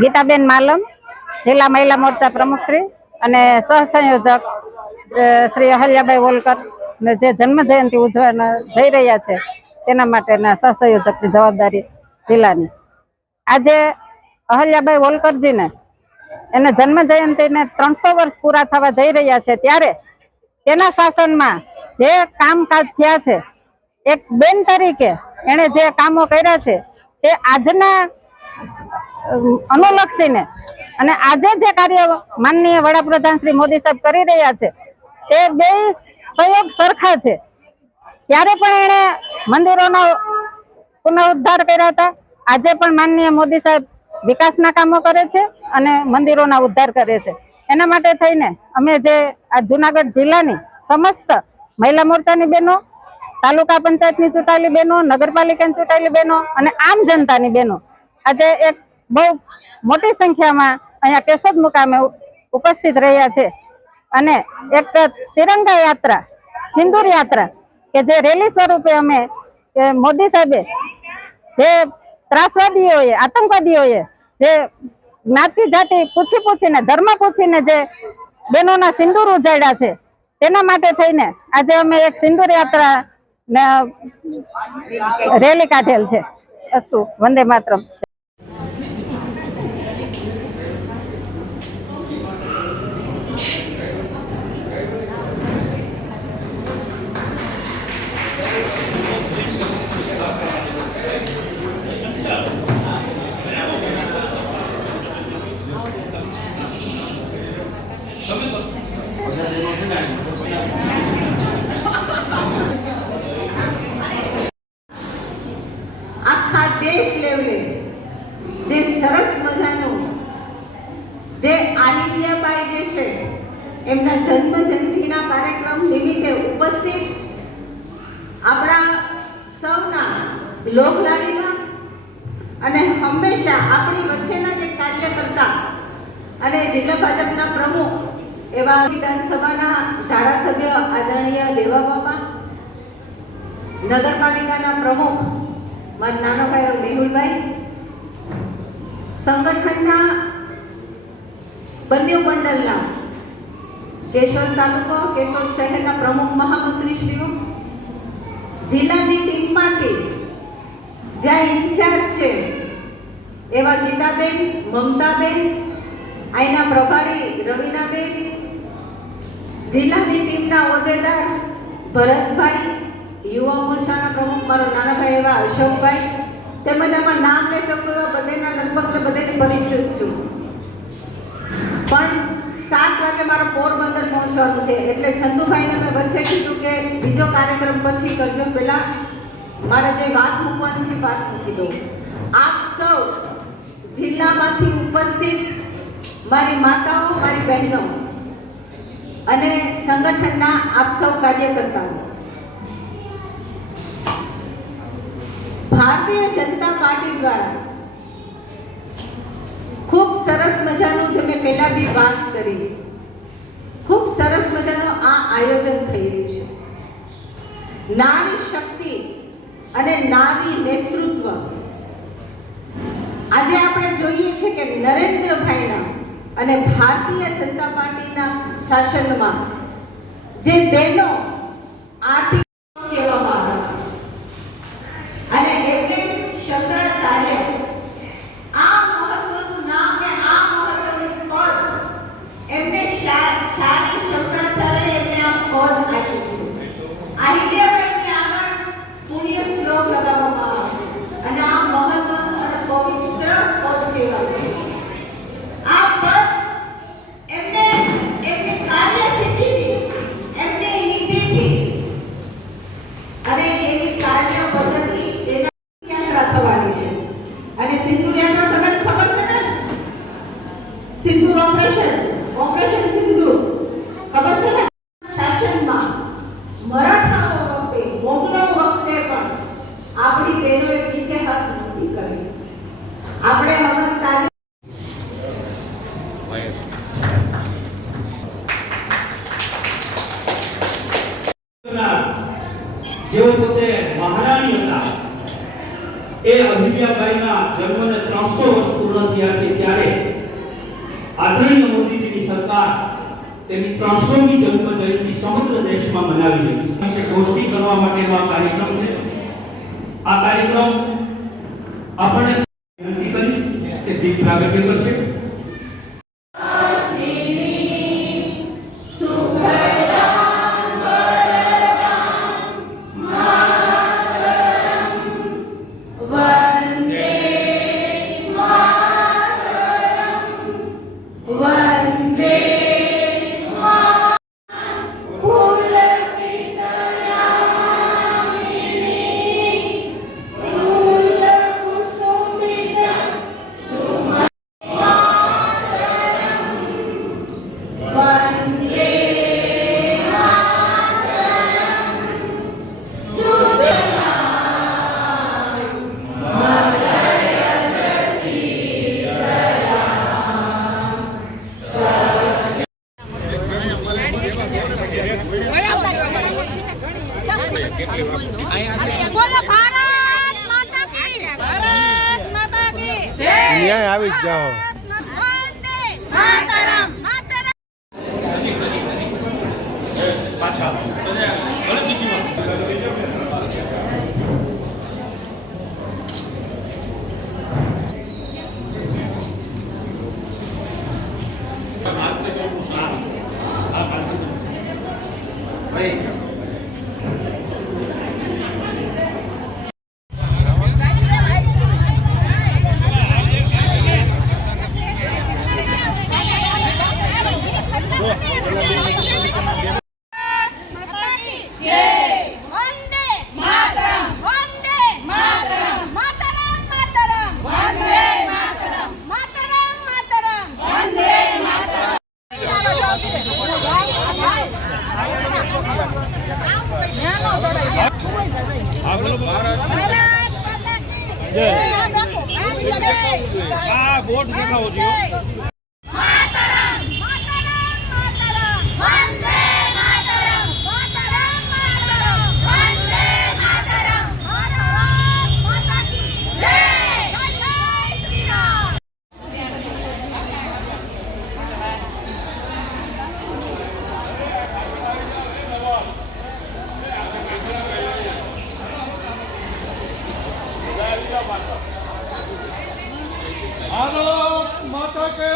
ગીતાબેન માલમ, જિલ્લા મહિલા મોરચા પ્રમુખ શ્રી અને સહસંયોજક શ્રી અહલ્યાબાઈ હોલકર ને જે જન્મ જયંતિ ઉજવવા જઈ રહ્યા છે તેના માટેના સહસંયોજકની જવાબદારી જિલ્લાની. આજે અહલ્યાબાઈ હોલકરજીને એને જન્મ જયંતિને 300 વર્ષ પૂરા થવા જઈ રહ્યા છે ત્યારે તેના શાસનમાં જે કામકાજ થયા છે, એક બેન તરીકે એને જે કામો કર્યા છે તે આજના અનુલક્ષીને અને આજે જે કાર્ય માનનીય વડાપ્રધાન શ્રી મોદી સાહેબ કરી રહ્યા છે તે બે સહયોગ સરખા છે. ત્યારે પણ એને મંદિરોનો પુનઃઉદ્ધાર કર્યા હતા. આજે પણ માનનીય મોદી સાહેબ વિકાસના કામો કરે છે અને મંદિરોના ઉદ્ધાર કરે છે. એના માટે થઈને અમે જે આ જુનાગઢ જિલ્લાની સમસ્ત મહિલા મોરચાની બહેનો, તાલુકા પંચાયતની ચૂંટાયેલી બહેનો, નગરપાલિકાની ચૂંટાયેલી બહેનો અને આમ જનતાની બહેનો આજે એક બહુ મોટી સંખ્યામાં અહીંયા કેશોદ મુકામે ઉપસ્થિત રહ્યા છે અને એક તિરંગા યાત્રા, સિંદૂર યાત્રા કે જે રેલી સ્વરૂપે અમે મોદી સાહેબે જે ત્રાસવાદીઓએ, આતંકવાદીઓએ જે જ્ઞાતિ જાતિ પૂછીને, ધર્મ પૂછીને જે બહેનોના સિંદૂર ઉજાડ્યા છે તેના માટે થઈને આજે અમે એક સિંદૂર યાત્રા રેલી કાઢેલ છે. અસ્તુ, વંદે માતરમ. આખા દેશ લેવલે જે સરસ મજાનું જે આહિલ્યાબાઈ જે છે એમના જન્મ જયંતિના કાર્યક્રમ નિમિત્તે ઉપસ્થિત આપણા સૌના લોકલાડીલા અને હંમેશા આપણી વચ્ચેના જે કાર્યકર્તા અને જિલ્લા ભાજપના પ્રમુખ એવા વિધાનસભાના ધારાસભ્ય આદરણીય લેવા બાપા, નગરપાલિકાના પ્રમુખ મારા નાનો ભાઈ મેહુલભાઈ, સંગઠનના બંને મંડળના કેશોદ તાલુકો, કેશોદ શહેરના પ્રમુખ મહામંત્રીશ્રીઓ, જિલ્લાની ટીમમાંથી જ્યાં ઇન્ચાર્જ છે એવા ગીતાબેન, મમતાબેન, અહીંના પ્રભારી રવિનાબેન, જિલ્લાની ટીમના હોદ્દેદાર ભરતભાઈ, યુવા મોરચાના પ્રમુખ મારો નાના ભાઈ એવા અશોકભાઈ, તેમજ આમાં નામ લઈ શકો એવા બધાના લગભગ બધાની પરિચિત છું. પણ 7 વાગે મારો પોરબંદર પહોંચવાનું છે એટલે ચંદુભાઈને મેં વચ્ચે કીધું કે બીજો કાર્યક્રમ પછી કરજો, પહેલા મારે જે વાત મૂકવાની છે વાત મૂકી દઉં. આપ સૌ જિલ્લામાંથી ઉપસ્થિત મારી માતાઓ, મારી બહેનો અને સંગઠનના આપ સૌ કાર્યકર્તાઓ, ભારતીય જનતા પાર્ટી દ્વારા ખૂબ સરસ મજાનું, જે મેં પહેલા બી વાત કરી, ખૂબ સરસ મજાનું આ આયોજન થઈ રહ્યું છે. નારી શક્તિ અને નારી નેતૃત્વ. આજે આપણે જોઈએ છે કે નરેન્દ્રભાઈના અને ભારતીય જનતા પાર્ટીના શાસનમાં જે બહેનો આર્થિક કહેવામાં આવે છે અને એમને શંકરાચાર્ય આ મહત્વનું નામ ને આ મહત્વનું પદ એમને ચારી શંકરાચાર્ય એમને આ પદ આપ્યું છે. આહિલ્યાબાઈની આગળ પુણ્ય શ્લોક લગાવવામાં આવે છે અને આ મહત્વનું અને પવિત્ર પદ કહેવાય છે. આ પદ એમને એમની કાર્યસિદ્ધિથી, એમની નીતિથી અને એની કાર્ય પદ્ધતિ એના યાત્રા થવાની છે. અને સિંદૂર યાત્રા બધાને ખબર છે ને? સિંદૂર ઓપરેશન સિંદૂર ખબર છે ને? શાસનમાં મરાઠાઓ વખતે, મોગલો વખતે પણ આપણી બહેનોએ પીછે હાથ નથી કરી. આપણે હમણાં તાજી જેઓ પોતે મહારાણી હતા એ અહિલ્યાબાઈના જન્મને 300 વર્ષ પૂર્ણ થયા છે ત્યારે આદરણીય મોદીજીની સરકાર તેની 300મી જન્મ જયંતિ સમગ્ર દેશમાં મનાવી રહી છે. વિશે ગોષ્ઠી કરવા માટેનો આ કાર્યક્રમ છે. આ કાર્યક્રમ આપણે વિનંતી કરીશ કે દીપ પ્રાગટ્ય કરશે. બોલો ભારત માતા કી જય. ન્યાય આવી જ જાઓ. વંદે માતરમ માતરમ. આ બોર્ડ દેખાવો જોઈએ. માતરમ માતરમ માતરમ વંદે માતરમ માતરમ માતરમ વંદે માતરમ ભારત માતા કી જય. જય જય શ્રી રામ. ભારત માતા કે